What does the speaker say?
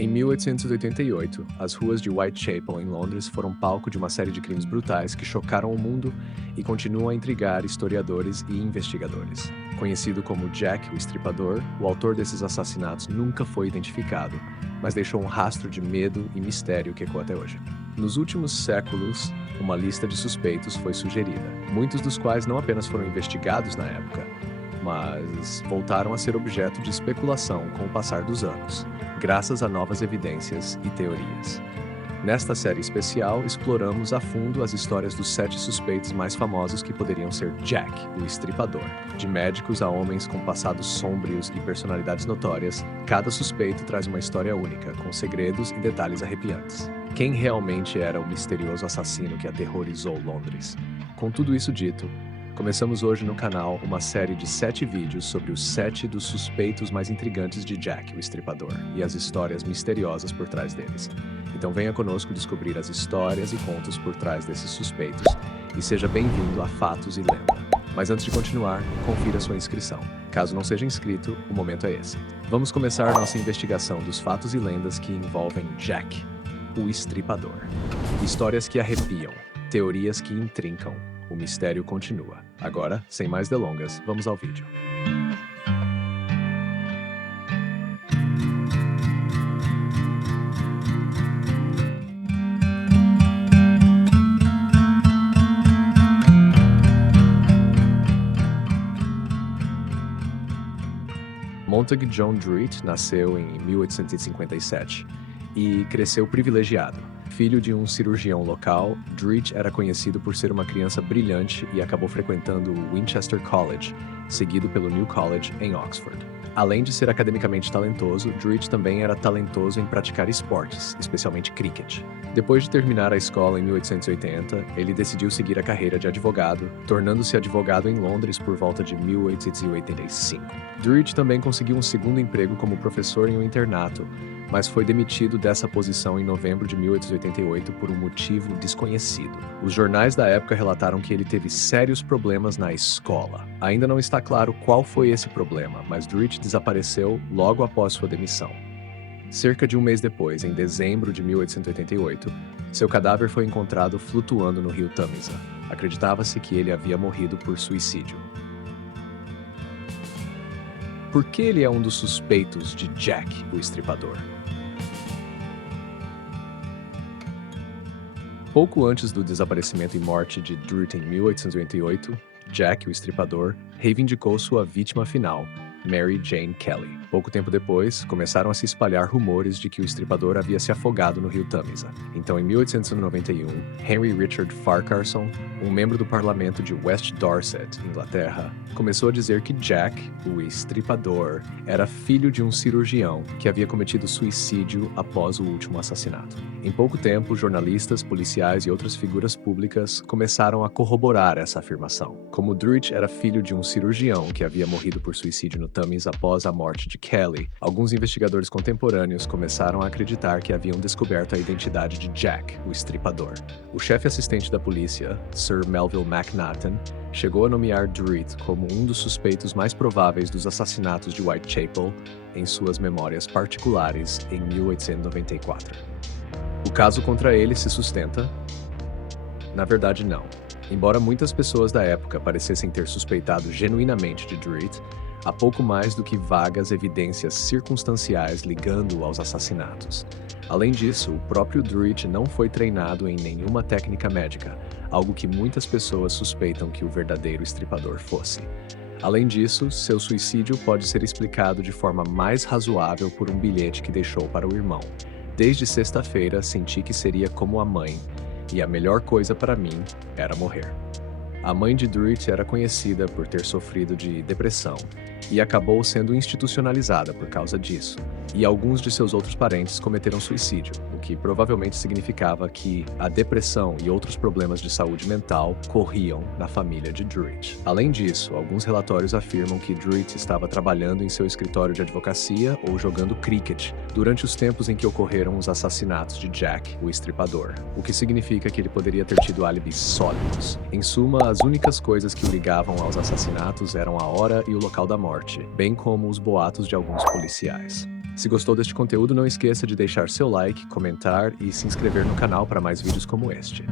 Em 1888, as ruas de Whitechapel, em Londres, foram palco de uma série de crimes brutais que chocaram o mundo e continuam a intrigar historiadores e investigadores. Conhecido como Jack o Estripador, o autor desses assassinatos nunca foi identificado, mas deixou um rastro de medo e mistério que ecoa até hoje. Nos últimos séculos, uma lista de suspeitos foi sugerida, muitos dos quais não apenas foram investigados na época, mas voltaram a ser objeto de especulação com o passar dos anos, graças a novas evidências e teorias. Nesta série especial, exploramos a fundo as histórias dos 7 suspeitos mais famosos que poderiam ser Jack, o Estripador. De médicos a homens com passados sômbrios e personalidades notórias, cada suspeito traz uma história única, com segredos e detalhes arrepiantes. Quem realmente era o misterioso assassino que aterrorizou Londres? Com tudo isso dito, começamos hoje no canal uma série de 7 vídeos sobre os 7 dos suspeitos mais intrigantes de Jack, o Estripador, e as histórias misteriosas por trás deles. Então venha conosco descobrir as histórias e contos por trás desses suspeitos, e seja bem-vindo a Fatos e Lenda. Mas antes de continuar, confira sua inscrição. Caso não seja inscrito, o momento é esse. Vamos começar nossa investigação dos fatos e lendas que envolvem Jack, o Estripador. Histórias que arrepiam, teorias que intrincam. O mistério continua. Agora, sem mais delongas, vamos ao vídeo. Montague John Druitt nasceu em 1857 e cresceu privilegiado. Filho de um cirurgião local, Druitt era conhecido por ser uma criança brilhante e acabou frequentando o Winchester College, seguido pelo New College em Oxford. Além de ser academicamente talentoso, Druitt também era talentoso em praticar esportes, especialmente cricket. Depois de terminar a escola em 1880, ele decidiu seguir a carreira de advogado, tornando-se advogado em Londres por volta de 1885. Druitt também conseguiu um segundo emprego como professor em um internato, mas foi demitido dessa posição em novembro de 1888 por um motivo desconhecido. Os jornais da época relataram que ele teve sérios problemas na escola. Ainda não está claro qual foi esse problema, mas Druitt desapareceu logo após sua demissão. Cerca de um mês depois, em dezembro de 1888, seu cadáver foi encontrado flutuando no rio Tâmisa. Acreditava-se que ele havia morrido por suicídio. Por que ele é um dos suspeitos de Jack, o Estripador? Pouco antes do desaparecimento e morte de Druitt em 1888, Jack, o Estripador, reivindicou sua vítima final, Mary Jane Kelly. Pouco tempo depois, começaram a se espalhar rumores de que o Estripador havia se afogado no rio Tâmisa. Então, em 1891, Henry Richard Farquharson, um membro do parlamento de West Dorset, Inglaterra, começou a dizer que Jack, o Estripador, era filho de um cirurgião que havia cometido suicídio após o último assassinato. Em pouco tempo, jornalistas, policiais e outras figuras públicas começaram a corroborar essa afirmação. Como Druitt era filho de um cirurgião que havia morrido por suicídio no Tâmisa após a morte de Kelly, alguns investigadores contemporâneos começaram a acreditar que haviam descoberto a identidade de Jack, o Estripador. O chefe assistente da polícia, Sir Melville Macnaghten, chegou a nomear Druitt como um dos suspeitos mais prováveis dos assassinatos de Whitechapel em suas memórias particulares em 1894. O caso contra ele se sustenta? Na verdade, não. Embora muitas pessoas da época parecessem ter suspeitado genuinamente de Druitt, há pouco mais do que vagas evidências circunstanciais ligando-o aos assassinatos. Além disso, o próprio Druitt não foi treinado em nenhuma técnica médica, algo que muitas pessoas suspeitam que o verdadeiro estripador fosse. Além disso, seu suicídio pode ser explicado de forma mais razoável por um bilhete que deixou para o irmão. Desde sexta-feira, senti que seria como a mãe, e a melhor coisa para mim era morrer. A mãe de Druitt era conhecida por ter sofrido de depressão e acabou sendo institucionalizada por causa disso. E alguns de seus outros parentes cometeram suicídio, o que provavelmente significava que a depressão e outros problemas de saúde mental corriam na família de Druitt. Além disso, alguns relatórios afirmam que Druitt estava trabalhando em seu escritório de advocacia ou jogando cricket durante os tempos em que ocorreram os assassinatos de Jack, o Estripador, o que significa que ele poderia ter tido álibis sólidos. Em suma, as únicas coisas que o ligavam aos assassinatos eram a hora e o local da morte, bem como os boatos de alguns policiais. Se gostou deste conteúdo, não esqueça de deixar seu like, comentar e se inscrever no canal para mais vídeos como este.